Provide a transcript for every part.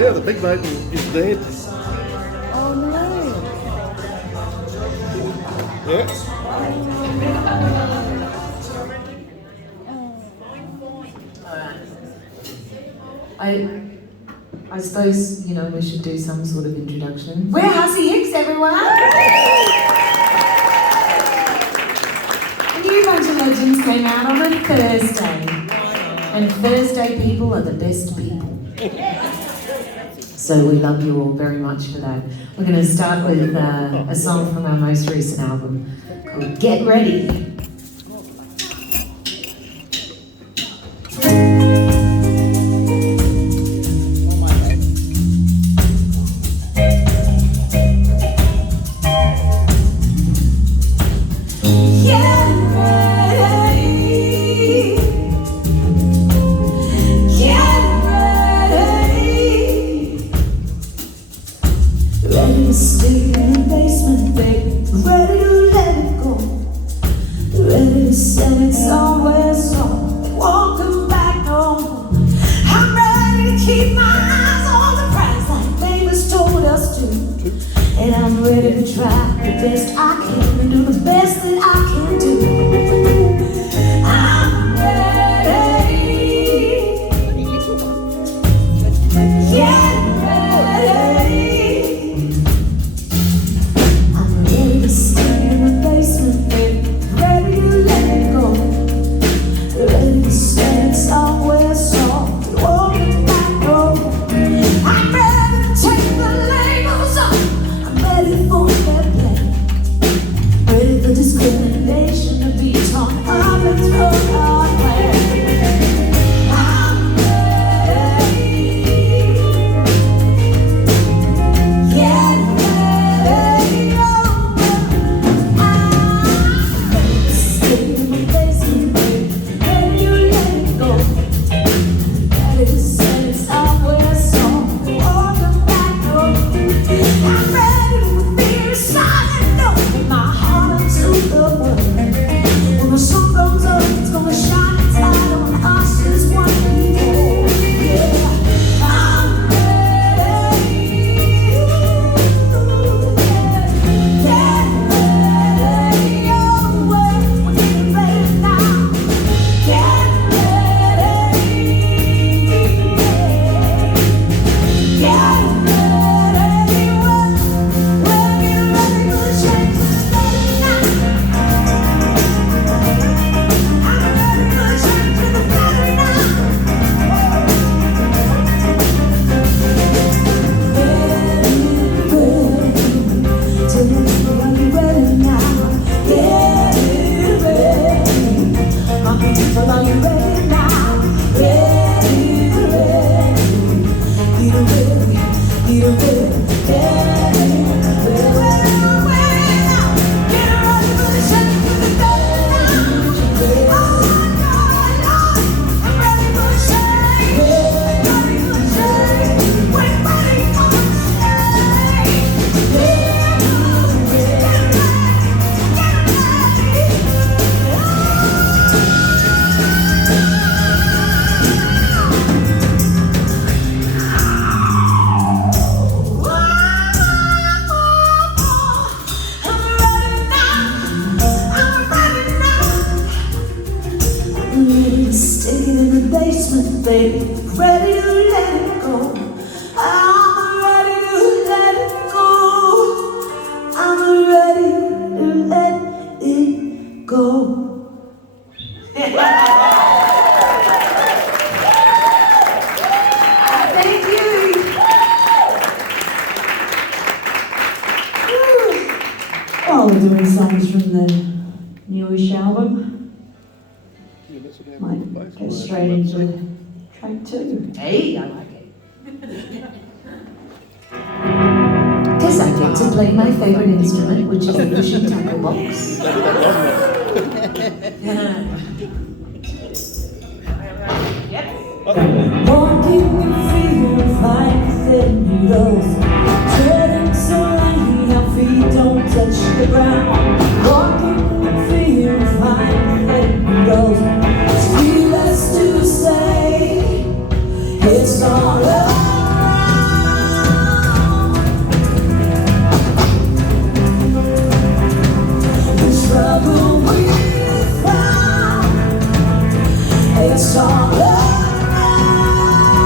Yeah, the big mate is dead. Oh no. Yeah. I suppose, you know, we should do some sort of introduction. We're Husky Hicks, everyone! A new bunch of legends came out on a Thursday. And Thursday people are the best people. So we love you all very much for that. We're going to start with a song from our most recent album called Get Ready. And I'm ready to try the best I can and do the best that I can do. I'm ready. Get ready. I'm ready to stay in the basement, baby. Ready to let it go. Ready to stand somewhere soft and walk it back home. I'm ready to take the labels off. Ready for fair play. Ready for discrimination to be torn up and thrown away. I'm ready. Get ready. Oh, I'm ready to stay in the basement, baby. Ready to let it go. Ready to set it somewhere soft and walk it back home. I'm ready. My heart into the world. When the sun goes up, it's gonna shine its light on us as one people. Yeah, I'm ready. Get ready. Oh, well, we're getting ready now. Get ready. Get ready. We're getting ready for the change. Are you ready now? Ready, ready. Get ready, get ready, ready, ready now. Get ready for the change, for the better now. Oh, Lord, I'm ready for the change. Ready for the change. We're ready for the change. Get ready, Sticking in the basement, baby, ready to let it go. I'm ready to let it go. I'm ready to let it go. Thank you. Oh, we're doing songs from the newish album. Might go straight into track 2. Hey, I like it. Because I get to play my favourite instrument, which is the fishing tackle box. Walking in fear of like thin needles, treading so lightly our feet don't touch the ground. Walking in fear of like thin needles. Needless to say, it's all right. all around.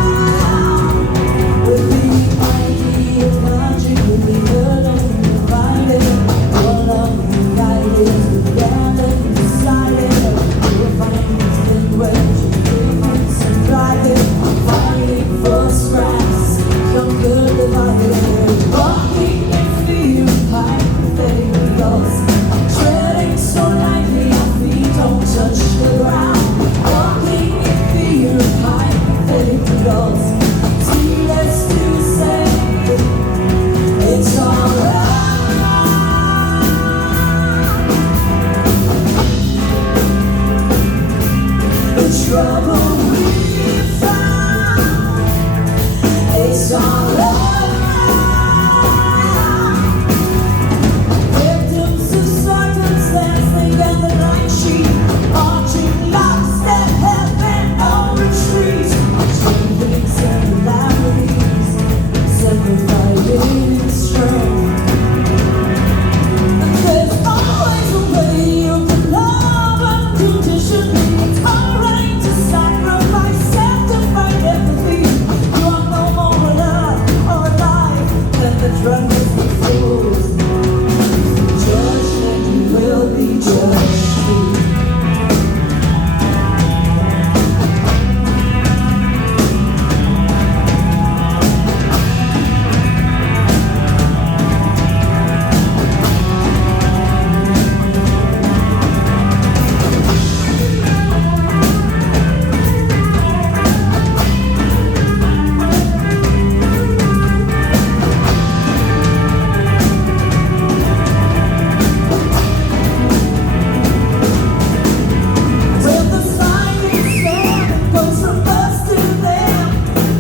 With the idea of country, with the hurt and divided, all of the guided, gathered and decided, we'll find this language, difference and private, fighting for scraps, conquer divided, walking in fear of hypothetical goals, treading so lightly our feet don't touch the ground, walking in fear of hypothetical goals. Needless to say, it's alright. The trouble we found, it's alright. Victims of circumstance, they got the night sheet, marching lockstep, heaven on retreat, changing similarities, simplifying strength. There's always a way you can love unconditionally. It's alright to sacrifice, self-define empathy. You are no more love or alive than the drunkest of fools. Judged and you will be judged too. When the sign is set, it goes from us to them.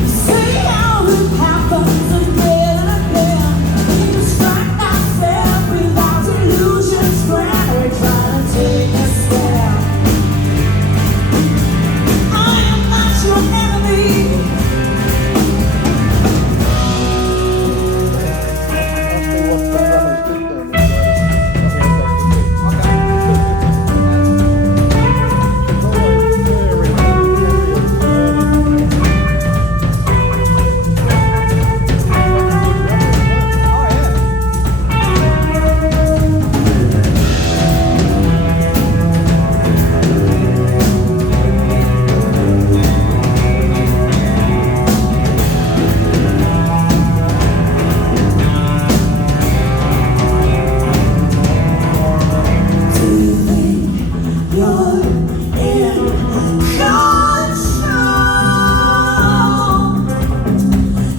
You see how it happens again and again. We distract ourselves without illusions, grand. We're trying to take a step. I am not your enemy. Do you think you're in control?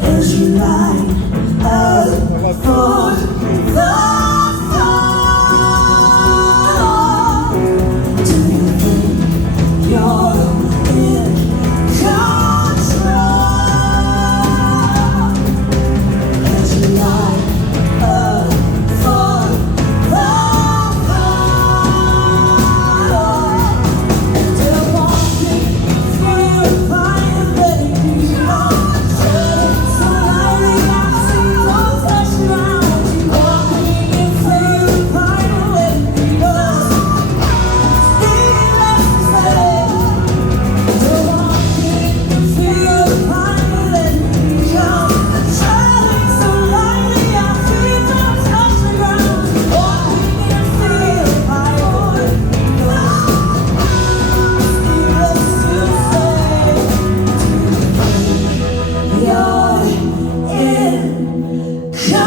As you ride out for the fall, do you think you're in control? As you ride out for the fall, still walking through a fire, letting you know. Shedding so lightly, I see don't touch the ground. Walking in through a fire, letting you know. Needless to say, still walking through a fire, letting you know. Shedding so lightly, I see don't touch the ground. Walking in through a fire, letting you know. Needless to say, you're in control.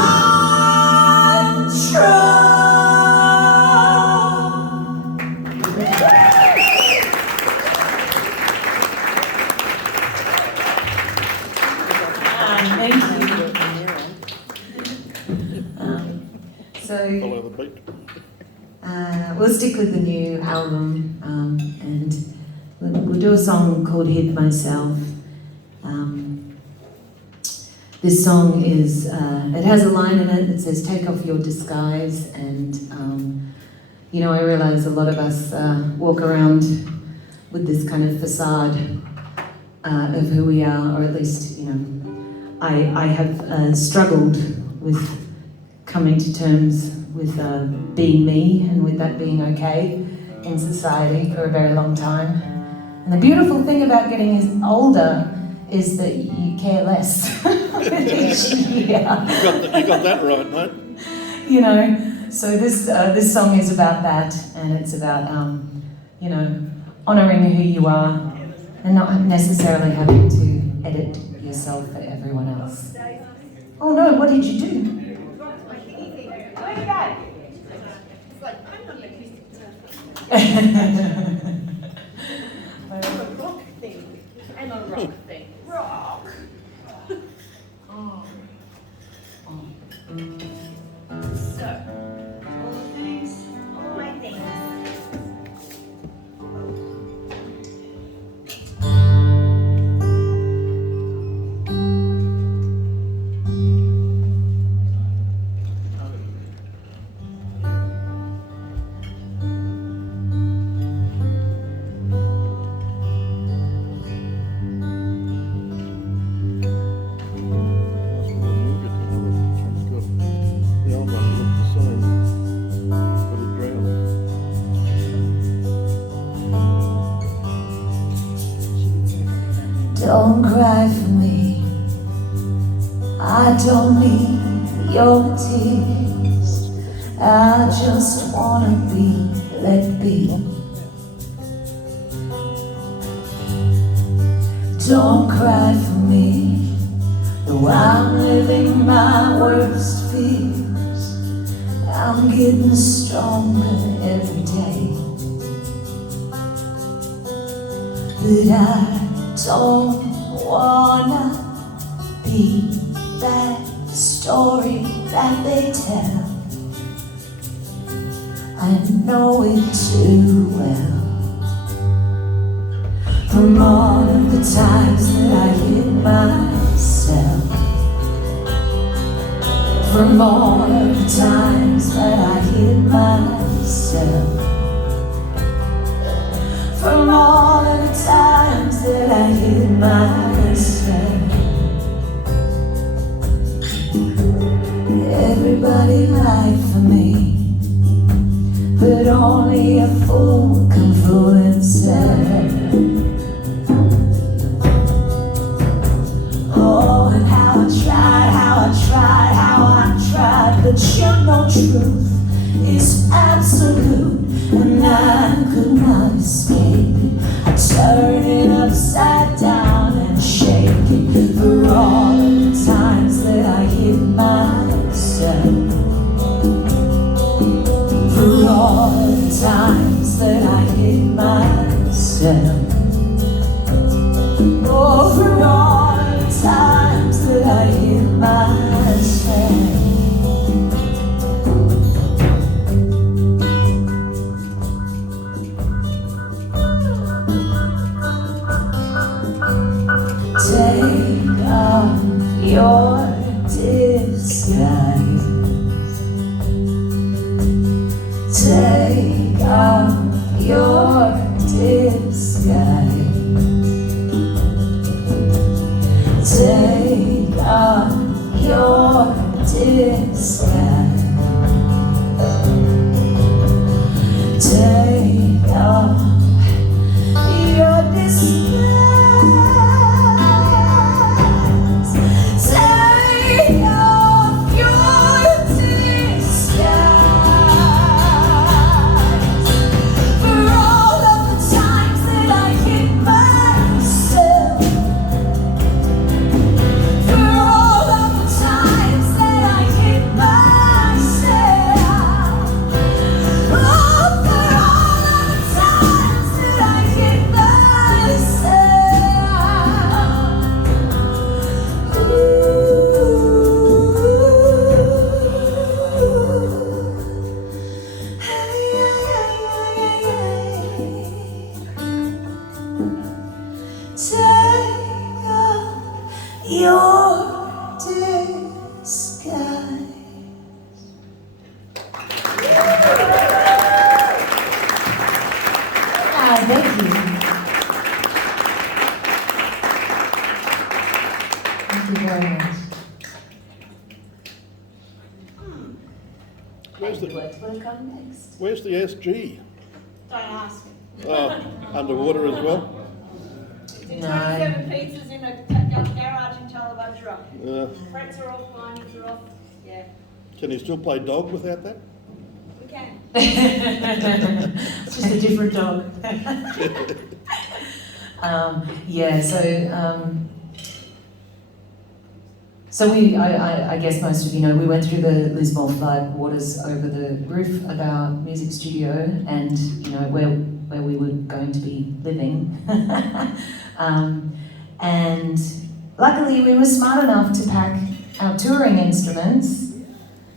Thank you. So Follow the beat. we'll stick with the new album, and we'll do a song called Hid Myself. This song is, it has a line in it that says, take off your disguise, and you know, I realize a lot of us walk around with this kind of facade of who we are, or at least, you know, I have struggled with coming to terms with being me and with that being okay in society for a very long time. And the beautiful thing about getting older is that you care less with each year. You got that right, mate. You know, so this song is about that, and it's about you know, honouring who you are and not necessarily having to edit yourself for everyone else. Oh no, what did you do? I'm a rock thing. Rock. Oh. So, all the things, all my things. The old one looked the same, but it drowned. Don't cry for me. I don't need your tears. I just wanna be let be. Don't cry for me, though I'm living my worst fears. I'm getting stronger every day. But I don't wanna be that story that they tell. I know it too well. From all of the times that I hit myself, from all of the times that I hit myself, from all of the times that I hit myself. Everybody lied for me, but only a fool can fool himself. Oh, and how I tried, but you know truth is absolute, and I could not escape it. I turn it upside down and shake it for all of the times that I hit myself, for all of the times that I hit myself. Oh, for all of the times that I hit myself. Take off your disguise. Take off your disguise. Take off your disguise. Take off your disguise. Take off your disguise. For all of the times that I hit myself, for all of the times that I hit myself, oh, for all of the times that I hit myself. Take off your disguise. Thank you. Thank you very much. Where's the What come next? Where's the SG? Don't ask me. Oh, underwater as well. No. 27 pizzas in a garage in Tullabudge Rock. Frets are off, bindings are off. Yeah, Can you still play dog without that? we can. It's just a different dog. Yeah, so I guess most of you know, we went through the Lismore flood waters over the roof of our music studio and, you know, where we were going to be living. And luckily we were smart enough to pack our touring instruments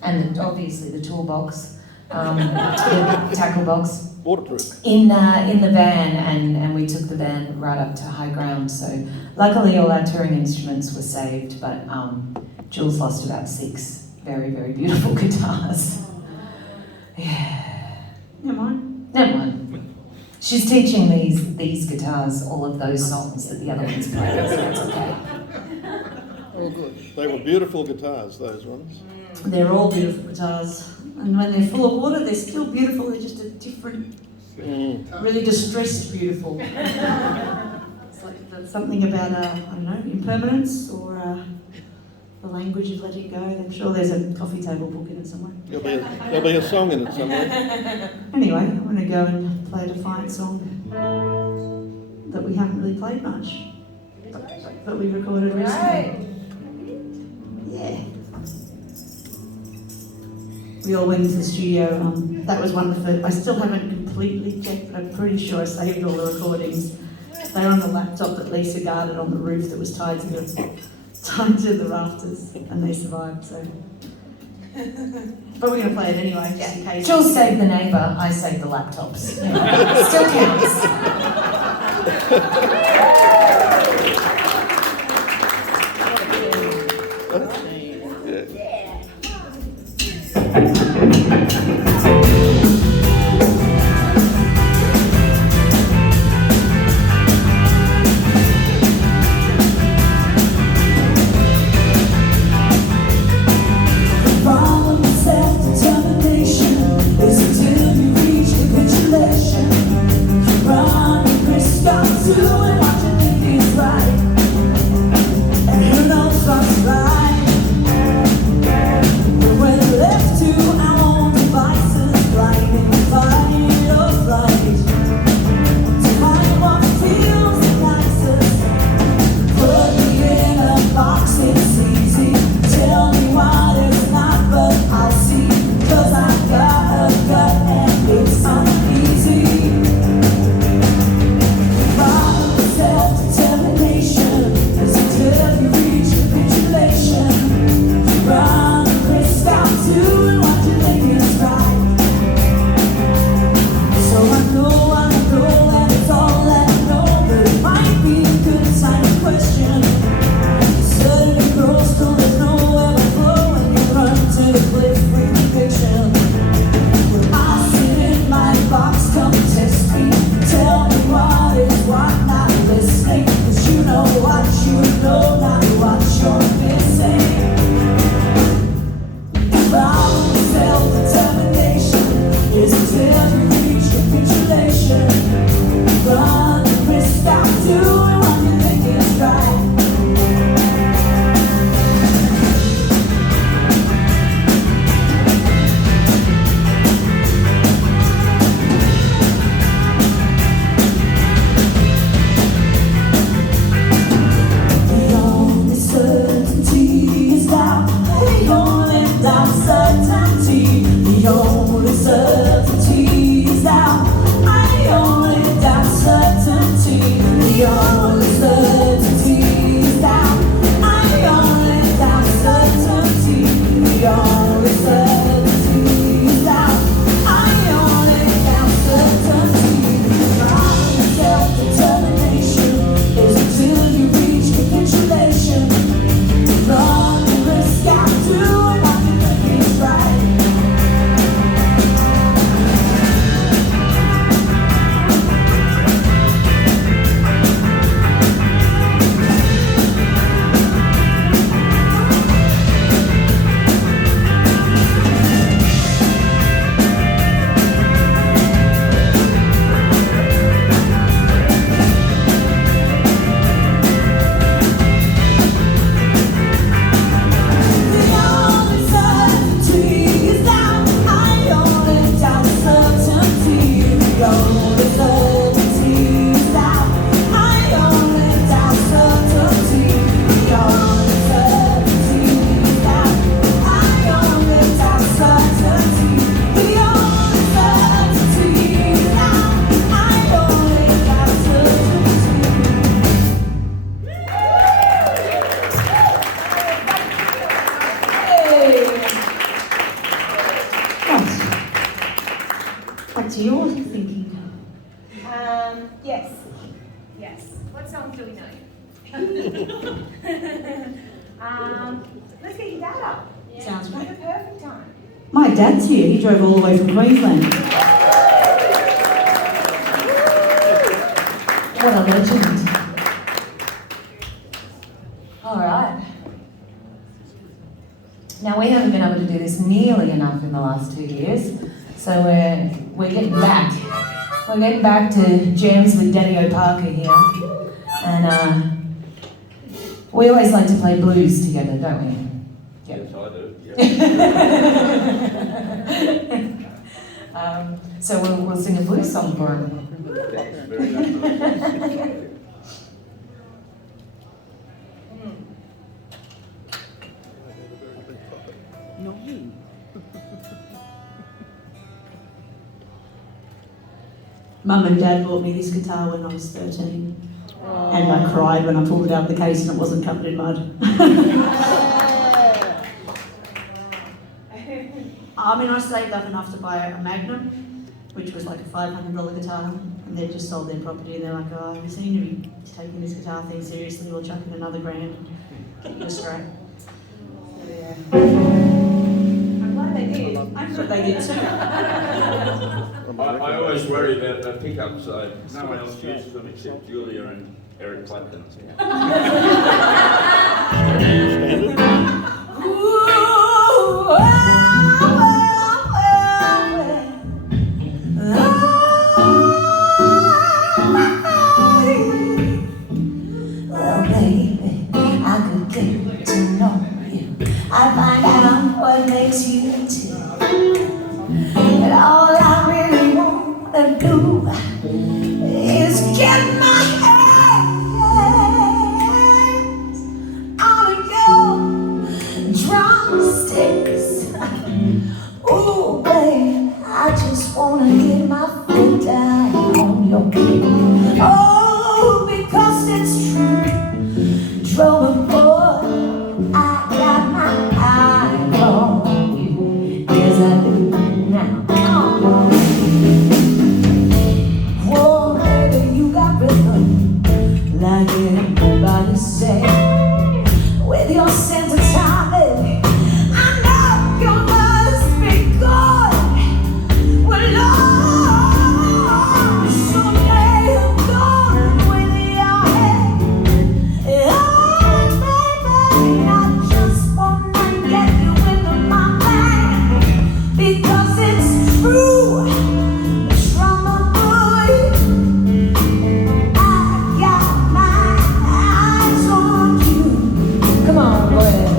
and obviously the toolbox, the tackle box, Waterproof. in the van, and we took the van right up to high ground. So luckily all our touring instruments were saved, but Jules lost about 6 very, very beautiful guitars. Yeah. Never mind. Never mind. She's teaching these guitars all of those songs that the other ones play, so it's okay. Oh, good. They were beautiful guitars, those ones. They're all beautiful guitars. And when they're full of water, they're still beautiful. They're just a different, really distressed beautiful. It's like there's something about, I don't know, impermanence or the language of letting go. I'm sure there's a coffee table book in it somewhere. There'll be a song in it somewhere. Anyway, I'm going to go and play a Defiant song that we haven't really played much, but we recorded recently. Yeah. We all went into the studio. That was one of the first. I still haven't completely checked, but I'm pretty sure I saved all the recordings. They're on the laptop that Lisa guarded on the roof that was tied to the rafters, and they survived. So, but we're going to play it anyway, just in case. Jules saved the neighbour, I saved the laptops. You know, still counts. Self-determination is until you reach capitulation. You run and risk up to and watch it leave you. Let's get your dad up. Sounds Have great. a perfect time. My dad's here. He drove all the way from Queensland. What a legend. All right. Now we haven't been able to do this nearly enough in the last 2 years, so we're getting back. We're getting back to jams with Daddy-O Parker here, and we always like to play blues together, don't we? Yes, I do. So we'll sing a blues song for him. Very nice. Mum and Dad bought me this guitar when I was 13. And I cried when I pulled it out of the case and it wasn't covered in mud. I mean, I saved up enough to buy a Magnum, which was like a $500 guitar, and they just sold their property and they're like, oh, you seem to be taking this guitar thing seriously, we'll chuck in another grand and keep you straight. So, yeah. I'm glad they did. I'm sure they did too. I always worry about the pickups, so no one else uses them except Julia and Eric Clapton. Well, baby, I could get to know you. I find out what makes you tick. And all I really wanna do is get my hands on your drumsticks. Ooh, babe, I just wanna get my foot down on your kick. Oh, because it's true, drummer boy, I got my eye on you. Yes, I do. Now, whoa, baby, you got rhythm, like everybody say. With your sense of time, baby, I know you must be good. Well, Lord, so damn good with your head. Baby, I just wanna get you into my band, because it's true. Drummer boy, I got my eyes on you. Come on, go ahead.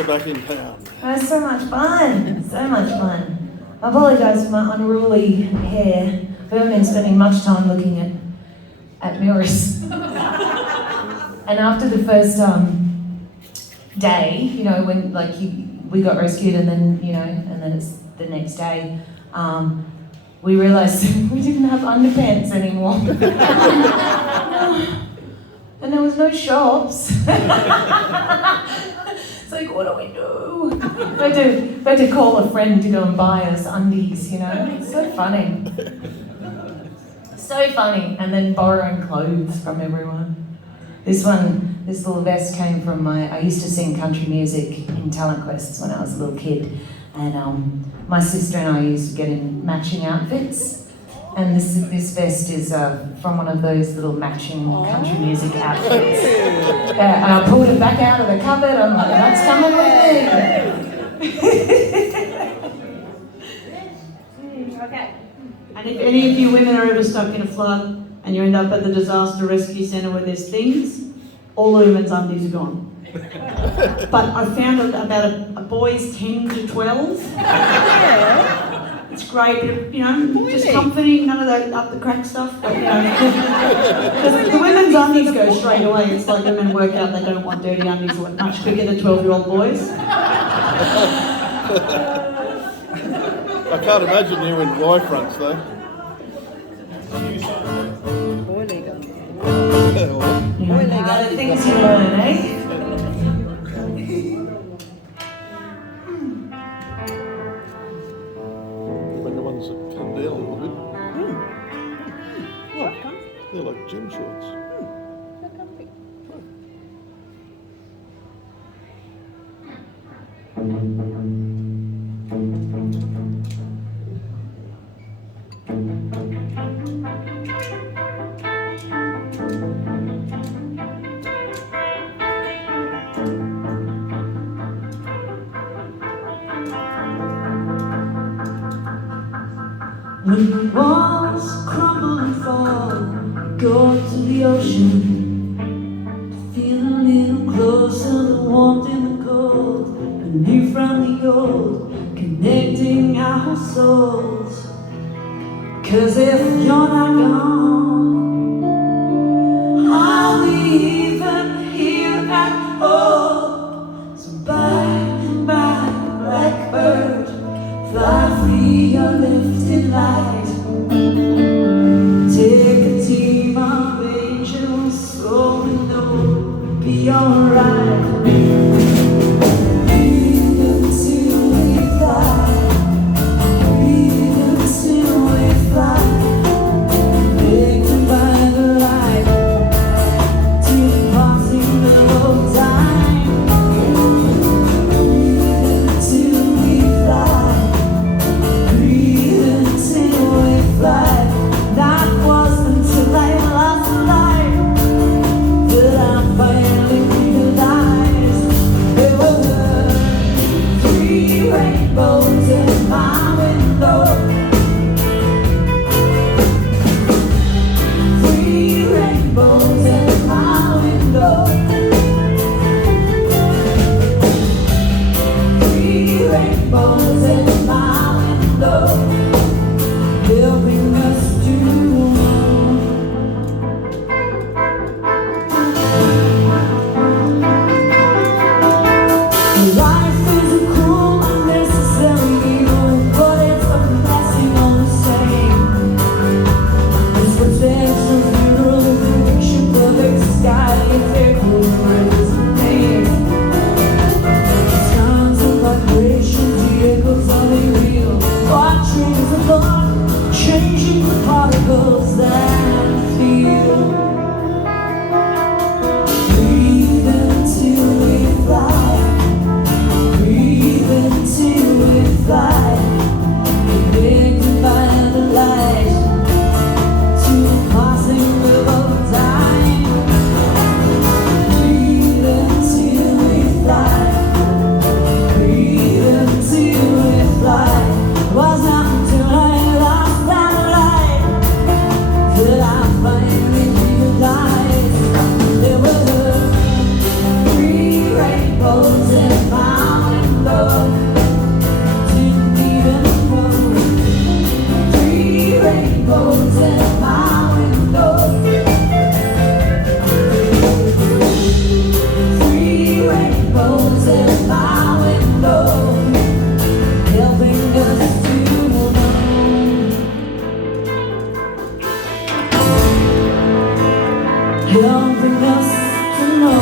are back in town. That was so much fun. So much fun. I apologise for my unruly hair. I haven't been spending much time looking at mirrors. And after the first day, you know, when like we got rescued, and then and then it's the next day, we realised we didn't have underpants anymore. And there was no shops. It's like, what do we do? We had to call a friend to go and buy us undies, you know? It's so funny. So funny. And then borrowing clothes from everyone. This little vest came from I used to sing country music in talent quests when I was a little kid. And my sister and I used to get in matching outfits. And this vest is from one of those little matching country music outfits. And I pulled it back out of the cupboard. I'm like, that's coming with me. Okay. And if any of you women are ever stuck in a flood and you end up at the disaster rescue centre where there's things, all the women's undies are gone. But I found about a boy's 10 to 12. It's great, you know, just comforting, none of that up the crack stuff. But, you know, because the women's undies go straight away. It's like women work out they don't want dirty undies much quicker than 12-year-old boys. I can't imagine you in Y fronts though. The things you learn, eh? When the ones that come down a little bit. Oh, they're like gym shorts. When the walls crumble and fall, go to the ocean, feel a little closer, the warmth in the cold, the new from the old, connecting our souls. 'Cause if you're not gone, are we even here at all? So bye, bye, blackbird, fly free your lifted light. Take a team of angels, so we know we'll be alright. Breathe until we fly. Breathe until we fly. Victim by the light, till passing the low time. Breathe until we fly. Breathe until we fly. That was until I lost the light that I finally realized there were 3 rainbows in my window. 3 rainbows in my window. 3 rainbows in my window, helping us to life is a cruel, unnecessary evil, but it's a blessing. something else to know.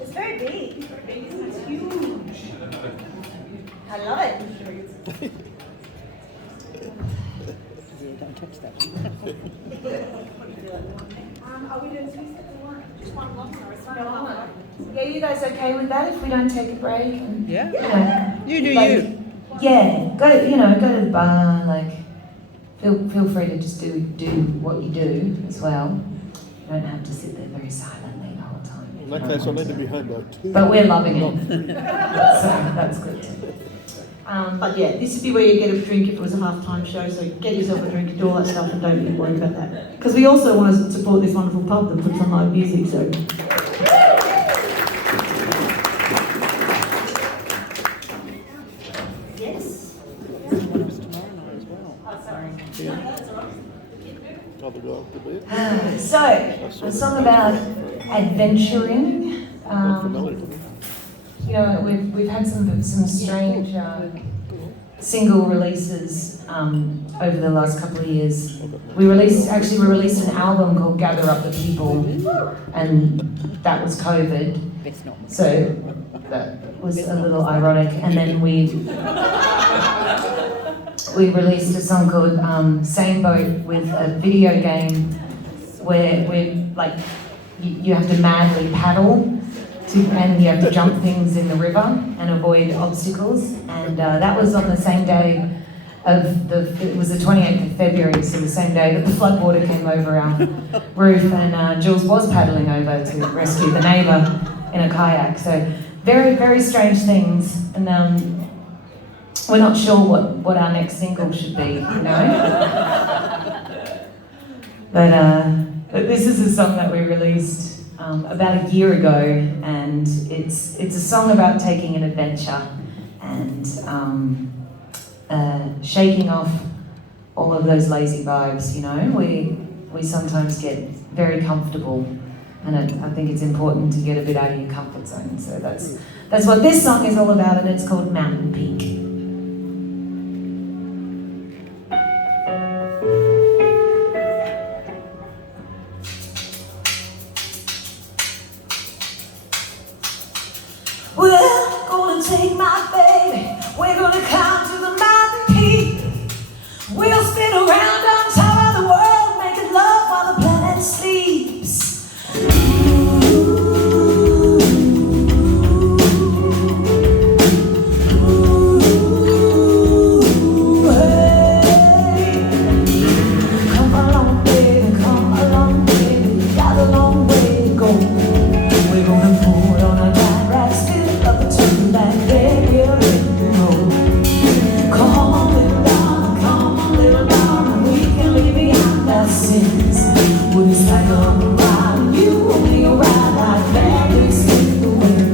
It's very big. It's huge. I love it. Don't touch that. Are we doing two sets or one? Just one long or is one long? Yeah, you guys okay with that if we don't take a break? And, Yeah. You do like, you. Yeah, go to the bar, like, feel free to just do what you do as well. You don't have to sit there very silently the whole time. In that case, I need to be home by 2. But we're loving it. So that's good. But yeah, this would be where you get a drink if it was a half-time show, so get yourself a drink and do all that stuff and don't really worry about that. Because we also want to support this wonderful pub that puts on live music, so. Yes. Oh, sorry. Other guy off the bed. So, a song about adventuring. Not familiar to me. You know, we've had some strange single releases over the last couple of years. We released an album called Gather Up the People, and that was COVID. Best not. So that was a little ironic. And then we released a song called Same Boat with a video game where we're like, you have to madly paddle and you have to jump things in the river and avoid obstacles. And that was on the same day it was the 28th of February, so the same day that the floodwater came over our roof, and Jules was paddling over to rescue the neighbour in a kayak. So very, very strange things, and we're not sure what our next single should be, you know? But this is a song that we released about a year ago, and it's a song about taking an adventure and shaking off all of those lazy vibes, you know. We sometimes get very comfortable, and I think it's important to get a bit out of your comfort zone. So that's what this song is all about, and it's called Mountain Peak. We're gonna take my baby, we're gonna climb to the mountain peak. We'll spin around on top of the world, making love while the planet sleeps. Hey. Come along, baby, come along, baby, we got a long way to go. We're gonna pull on a light ride, still up a turn back, baby, we'll hit the road. Come on, little darling, come on, little darling, we can leave behind our sins. We'll be stuck on the ride, and you will be a ride like berries in the wind.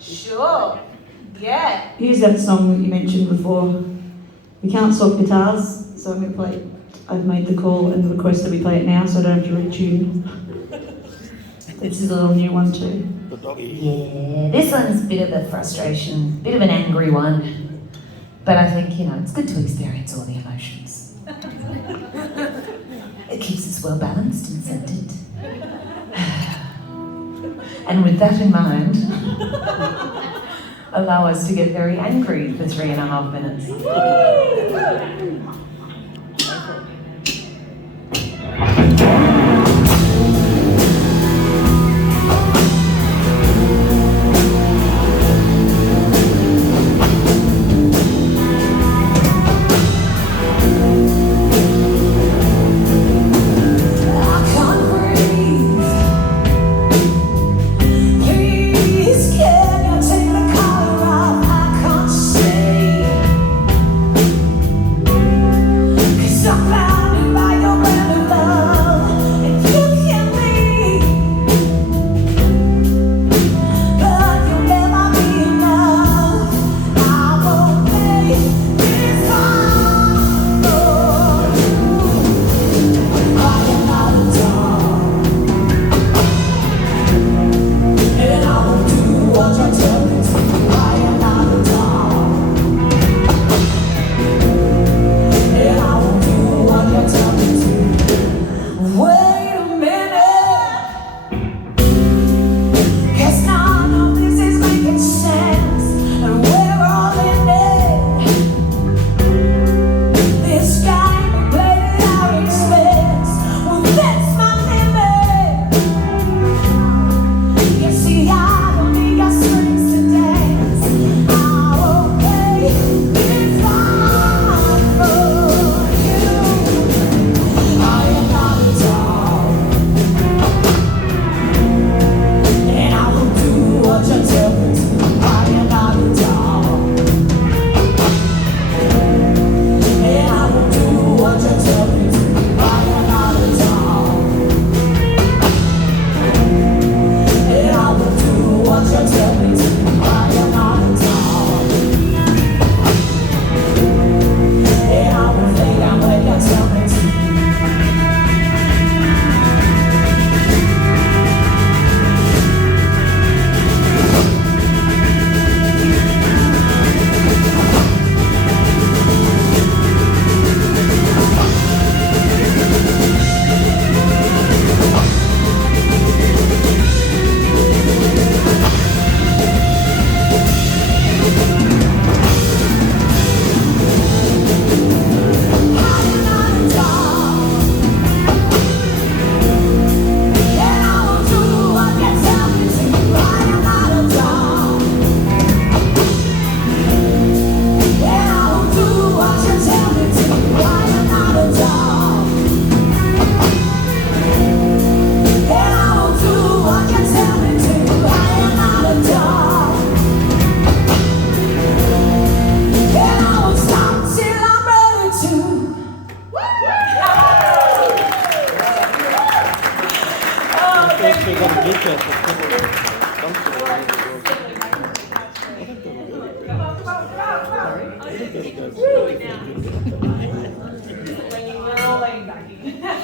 Sure. Yeah. Here's that song that you mentioned before. We can't swap guitars, so I'm going to play it. I've made the call and the request that we play it now, so I don't have to retune. This is a little new one too. The doggy. Yeah, this one's a bit of a frustration, bit of an angry one. But I think, it's good to experience all the emotions. It keeps us well balanced and centered. And with that in mind, allow us to get very angry for 3.5 minutes.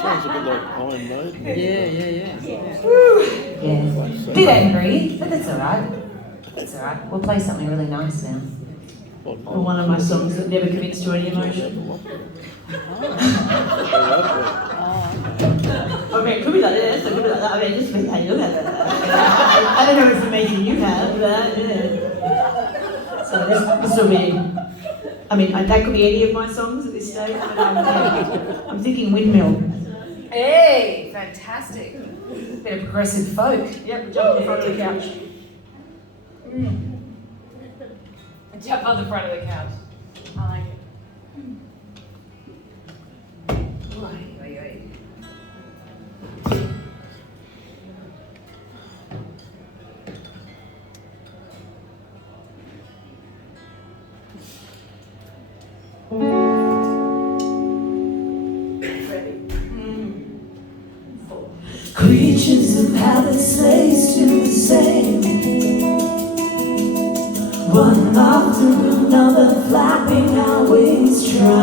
Sounds a bit like Iron Maiden. Yeah. Yeah. Bit angry, but that's alright. It's alright. We'll play something really nice now. Well, One of my songs that never commits to any emotion. I mean, it could be like this, it could be like that. I mean, just depends how you look at it. I don't know if it's amazing you have, but yeah. So this will be, I mean, that could be any of my songs at this stage, but I'm thinking Windmill. Hey, fantastic. Bit of progressive folk. Yep, jump on the front of the couch. Jump on the front of the couch. I like it. Creatures of habit, slaves to the same. One after another, flapping our wings, trying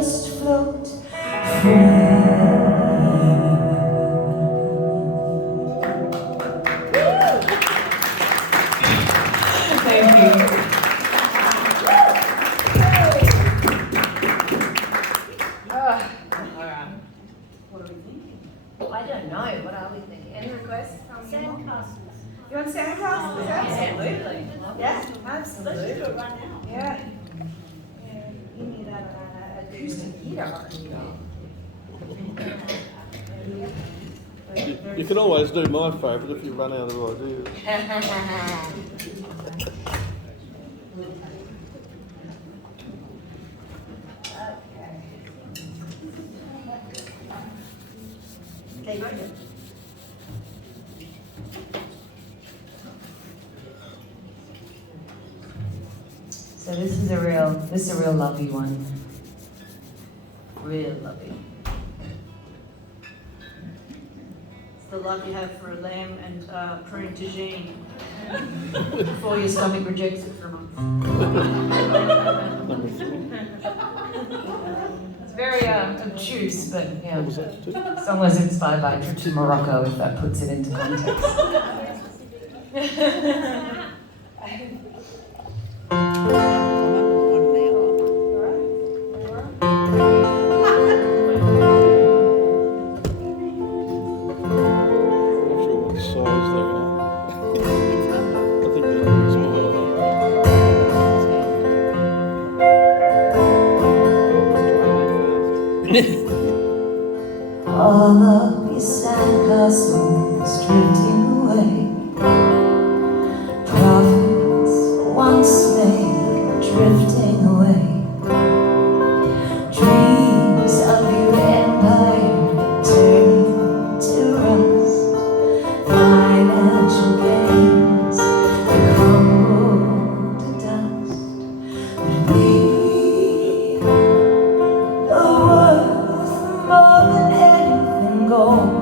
just float free. Thank you. Alright. What are we thinking? I don't know. What are we thinking? Any requests from you? Sandcastles. You want sandcastles? Absolutely. Yeah, Let's do absolutely. it right now. Yeah. You need an acoustic guitar. You can always do my favourite if you run out of ideas. Keep it. So this is a real lovely one. Real lovely. It's the love you have for a lamb and prune tagine before your stomach rejects it for a month. Number 3. It's very obtuse, but yeah. What was that? 2? Song was inspired by a trip to Morocco, if that puts it into context. I'm not sure what size they are. I think they're pretty small. All of these sandcastles drifting away. Prophets once made drifting away. Dreams of your empire turning to rust. Financial gains they crumble to dust. But we are worth more than anything gold.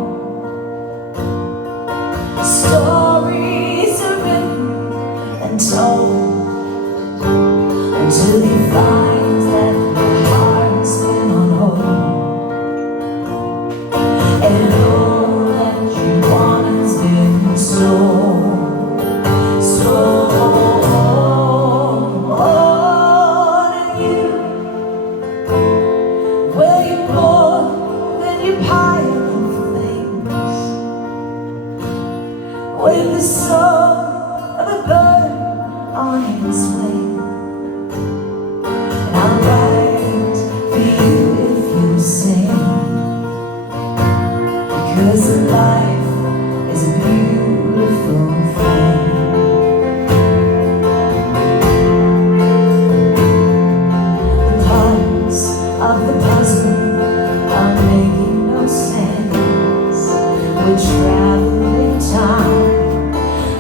Stories are written and told until you find that your heart's been on hold, and all that you want has been sold. And you, well, you're more than your pile of things, with the soul of a bird on its wing. And I'll write for you if you sing, because life is a beautiful thing. The parts of the puzzle are making no sense. We're traveling time,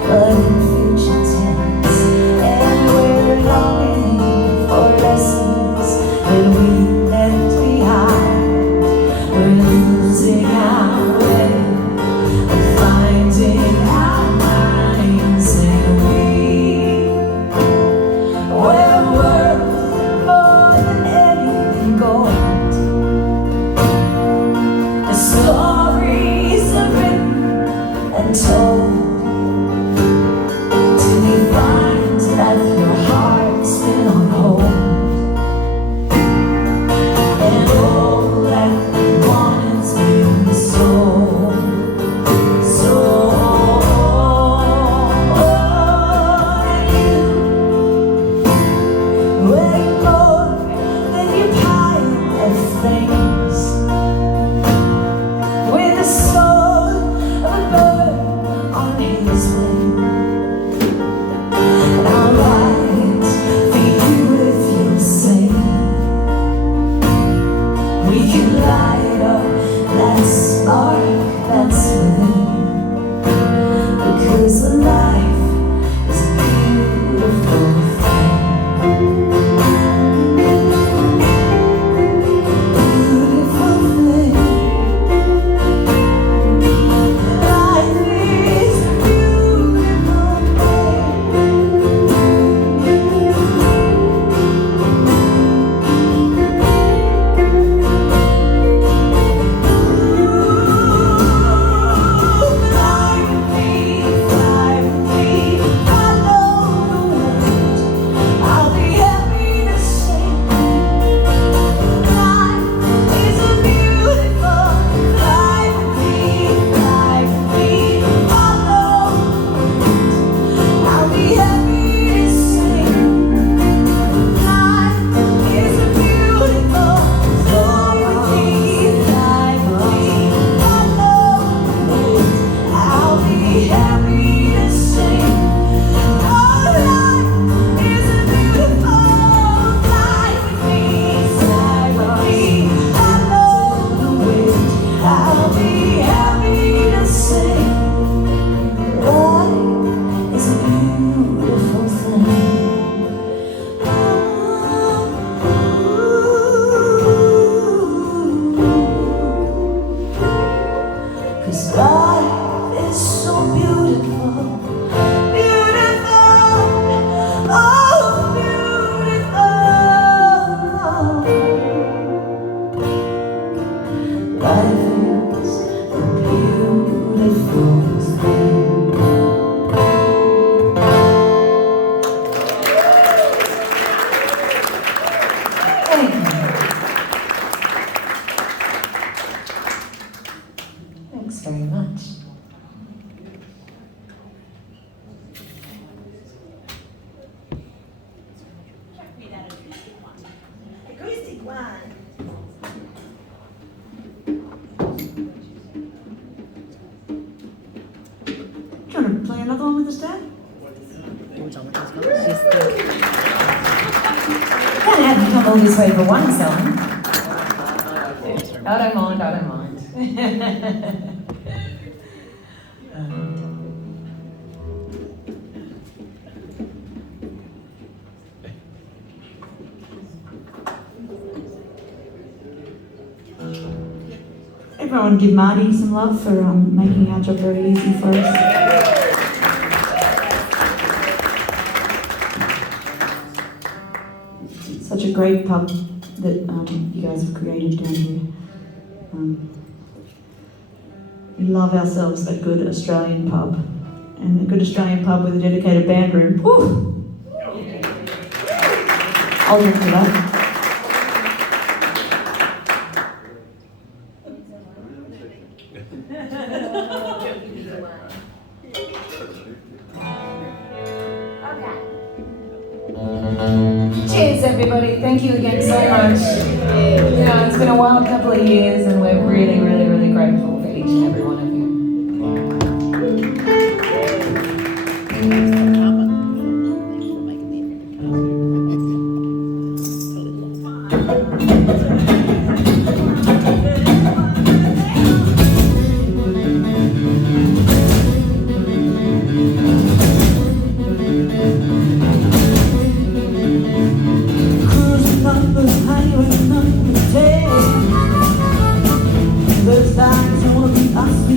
but in future tense, and we're longing for lessons that we left behind. We're losing our way and finding our minds, and we're worth more than anything gold. The stories are written and told till you find that your heart's been on hold, and all that you want has been sold. And you, way more than your pile of things, with the soul of a bird on his wing. And I'll write for you if you'll sing. We can light up that spark that's within, because life is a beautiful thing. Beautiful thing. Life is a beautiful thing. understand? Can't have you come all this way for one song. I don't mind, I don't mind. Everyone give Marty some love for making our job very easy for us. Such a great pub that you guys have created down here. We love ourselves a good Australian pub. And a good Australian pub with a dedicated band room. Woo! I'll drink for that. Cheers, everybody. Thank you again so much. You know, it's been a wild couple of years, and we're really, really, really grateful for each and every one of you. Cruising up the highway number 10. Those times wanna be us.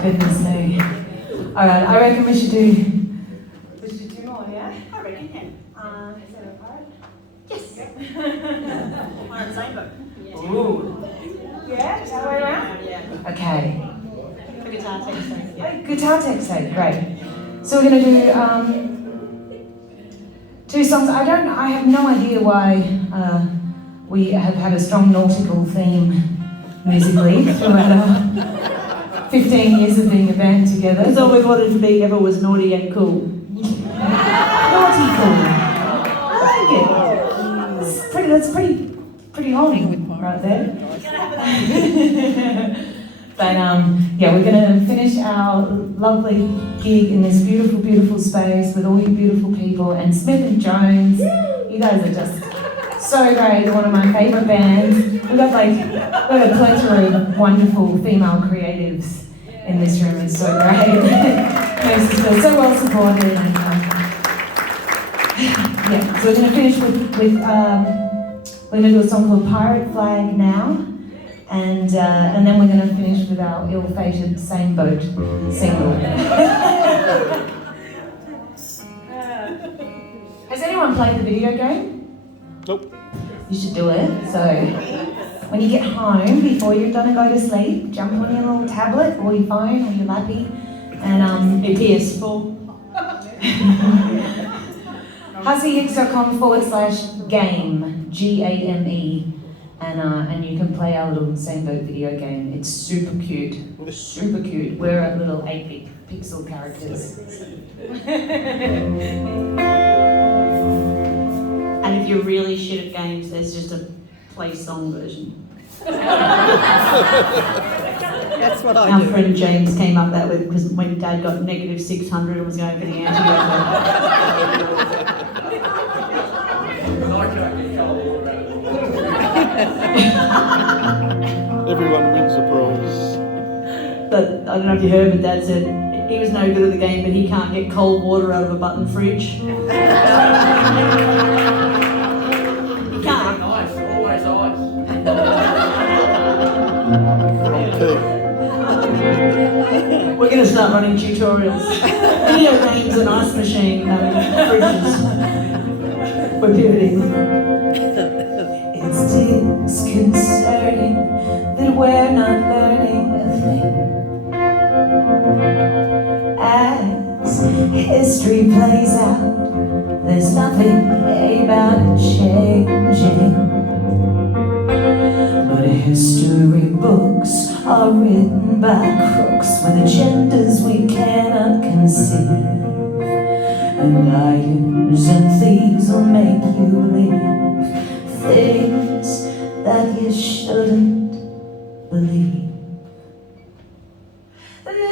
goodness me. All right, I reckon we should do two more, yeah? I reckon, yeah. Is that a part? Yes. We're in the same boat. Ooh. Yeah, is that the way around? Yeah. Okay. For guitar takes so. Yeah. Guitar tech sake, great. So we're gonna do two songs. I have no idea why we have had a strong nautical theme musically throughout our 15 years of being a band together. Because all we wanted to be ever was naughty and cool. Naughty cool. I like it. That's pretty holding right there. But yeah, we're gonna finish our lovely gig in this beautiful, beautiful space with all you beautiful people and Smith and Jones. You guys are just so great. You're one of my favourite bands. We've got a plethora of wonderful female creatives in this room. It's so great. Makes us feel so well supported. And, yeah, so we're gonna finish with we're gonna do a song called Pirate Flag Now. And then we're going to finish with our ill-fated Same Boat single. Has anyone played the video game? Nope. You should do it. So when you get home, before you're going to go to sleep, jump on your little tablet or your phone or your lappy and Your PS4. HuskyHicks.com/game, GAME. And you can play our little Same Boat video game. It's super cute. Super cute. We're a little 8-bit pixel characters. And if you're really shit at games, there's just a play song version. That's what I Our do. friend James came up that with because when Dad got negative 600 and was going for the antidote. Everyone wins a prize. But I don't know if you heard, but Dad said he was no good at the game, but he can't get cold water out of a button fridge. He can't. Nice, always ice. From Keith. We're going to start running tutorials. Video games and ice machine fridges. We're pivoting. It's disconcerting that we're not learning a thing. As history plays out, there's nothing about it changing. But history books are written by crooks with agendas we cannot conceive. And liars and thieves will make you believe things that you shouldn't believe.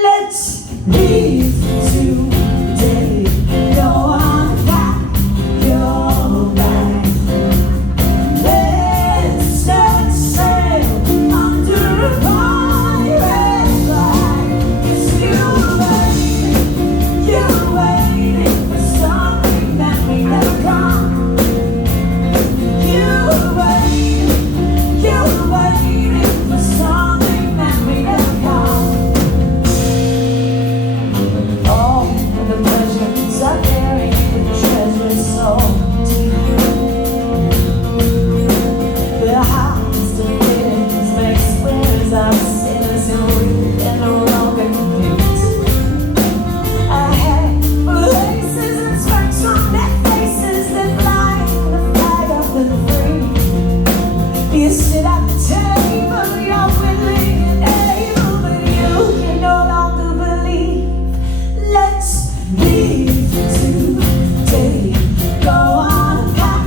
Let's leave today. Go on back your back. Let's set sail under a pirate flag. 'Cause you're waiting for something that may never come. You're waiting for something that may never come. All the pleasures are buried in treasure so deep. The highest of biddings make squares of sinners who can no longer compute. I had laces and stripes on their faces that fly the flag of the free. You sit at the table, you're willing and able, but you can no longer believe. Let's leave today. Go on and pack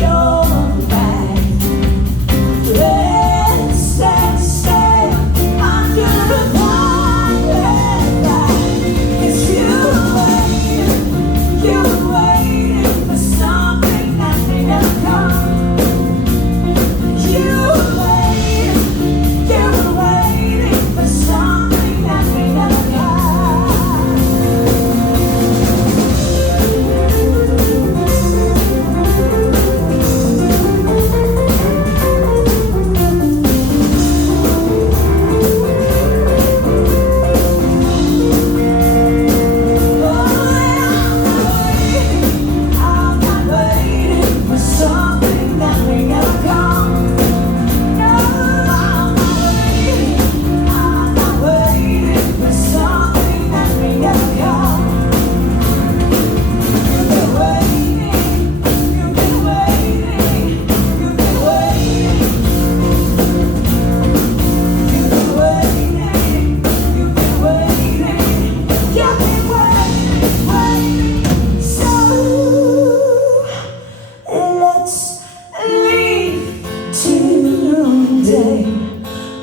your bag. Let's set sail under a pirate flag. 'Cause you're waiting for something that may never come. You're waiting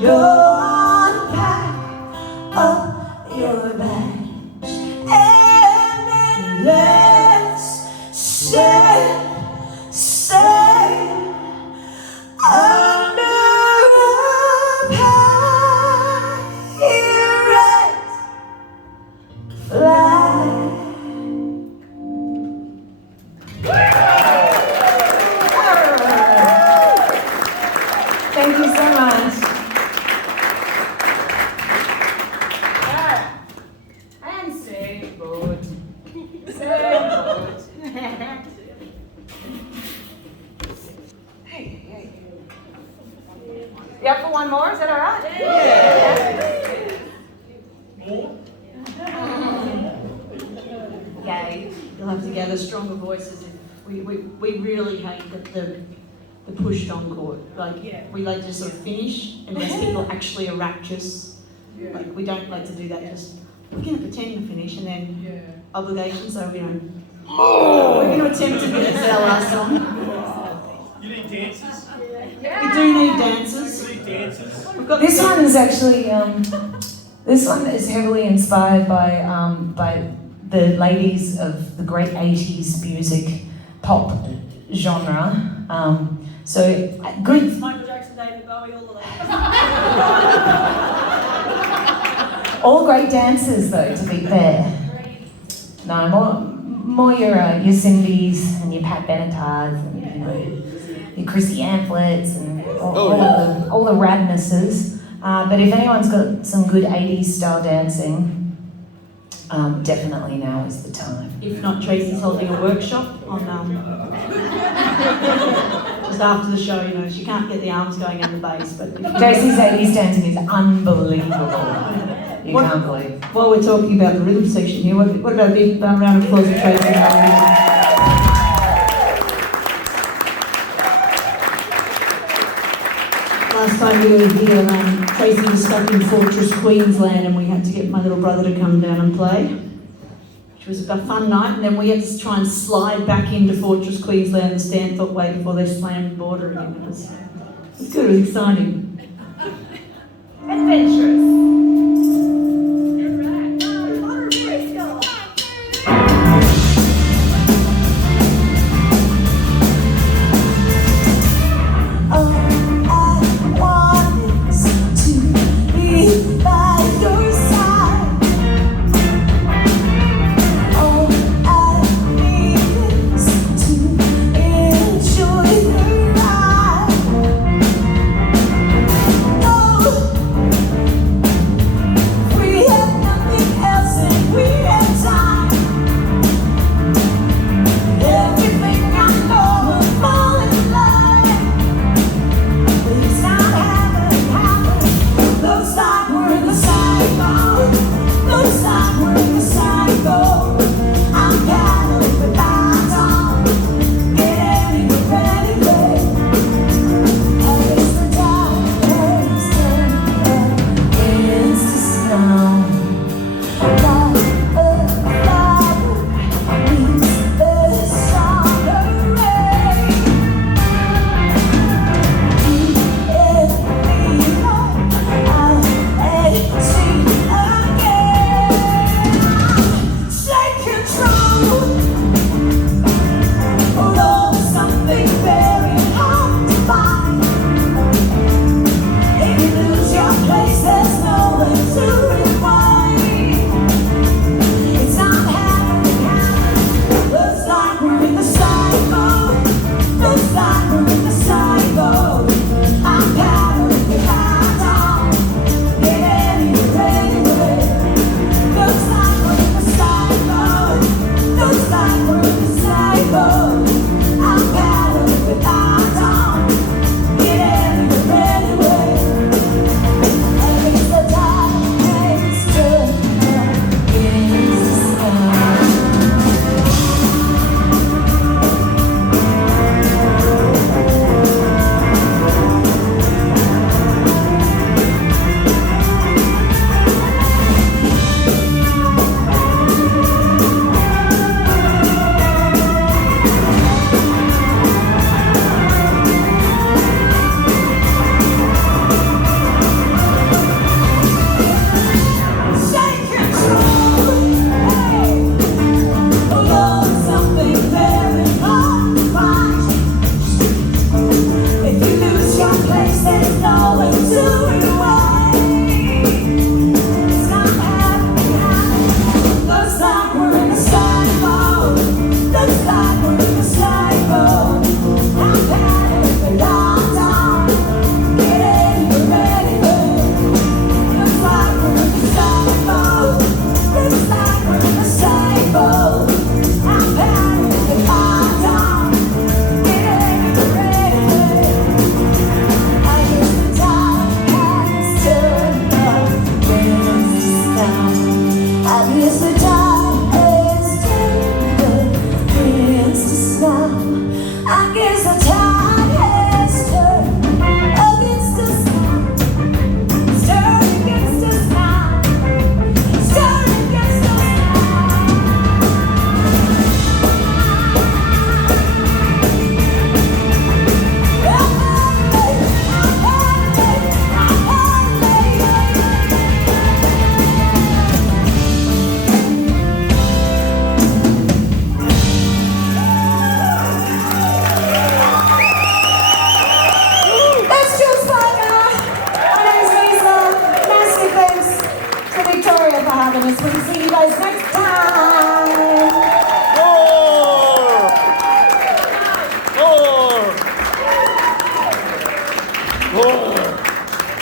Go on, pack up your bags and then let's sail under a pirate flag. Thank you so much. And sailboat. Sailboat. Hey. You up for one more? Is that all right? Yay. You'll have to gather stronger voices. We really hate the pushed encore. We like to sort of finish unless people actually are rapturous. Like, we don't like to do that. Just, we're going to pretend to finish and then obligation, so we're going to attempt to finish our last song. You need dancers. We do need dancers. You need dancers. We've got This one is actually, this one is heavily inspired by the ladies of the great 80s music pop genre. So good. Michael Jackson, David Bowie, all of that. All great dancers, though, to be fair. No, more your Cindy's and your Pat Benetars and your Chrissy Amplets and all the radnesses. But if anyone's got some good 80s style dancing, definitely now is the time. If not, Tracy's holding a workshop on just after the show. She can't get the arms going and the bass, but Tracy's 80s dancing is unbelievable. You can't believe. While we're talking about the rhythm section here, what about a big round of applause for Tracy? Last time we were here, Tracy was stuck in Fortress, Queensland, and we had to get my little brother to come down and play, which was a fun night. And then we had to try and slide back into Fortress, Queensland the Stanthorpe way before they slammed the border again. It was good, it was exciting. Adventurous. Enjoy the ride.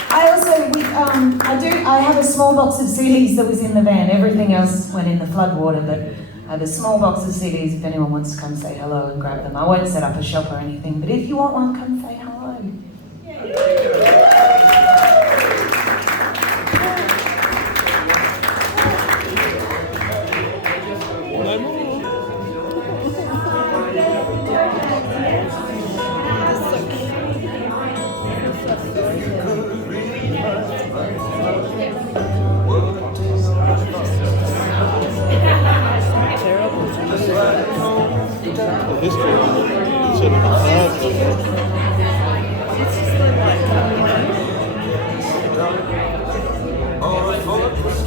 I also, I have a small box of CDs that was in the van. Everything else went in the floodwater, but I have a small box of CDs if anyone wants to come say hello and grab them. I won't set up a shop or anything, but if you want one, come say hello. No more. The history on it instead of the past.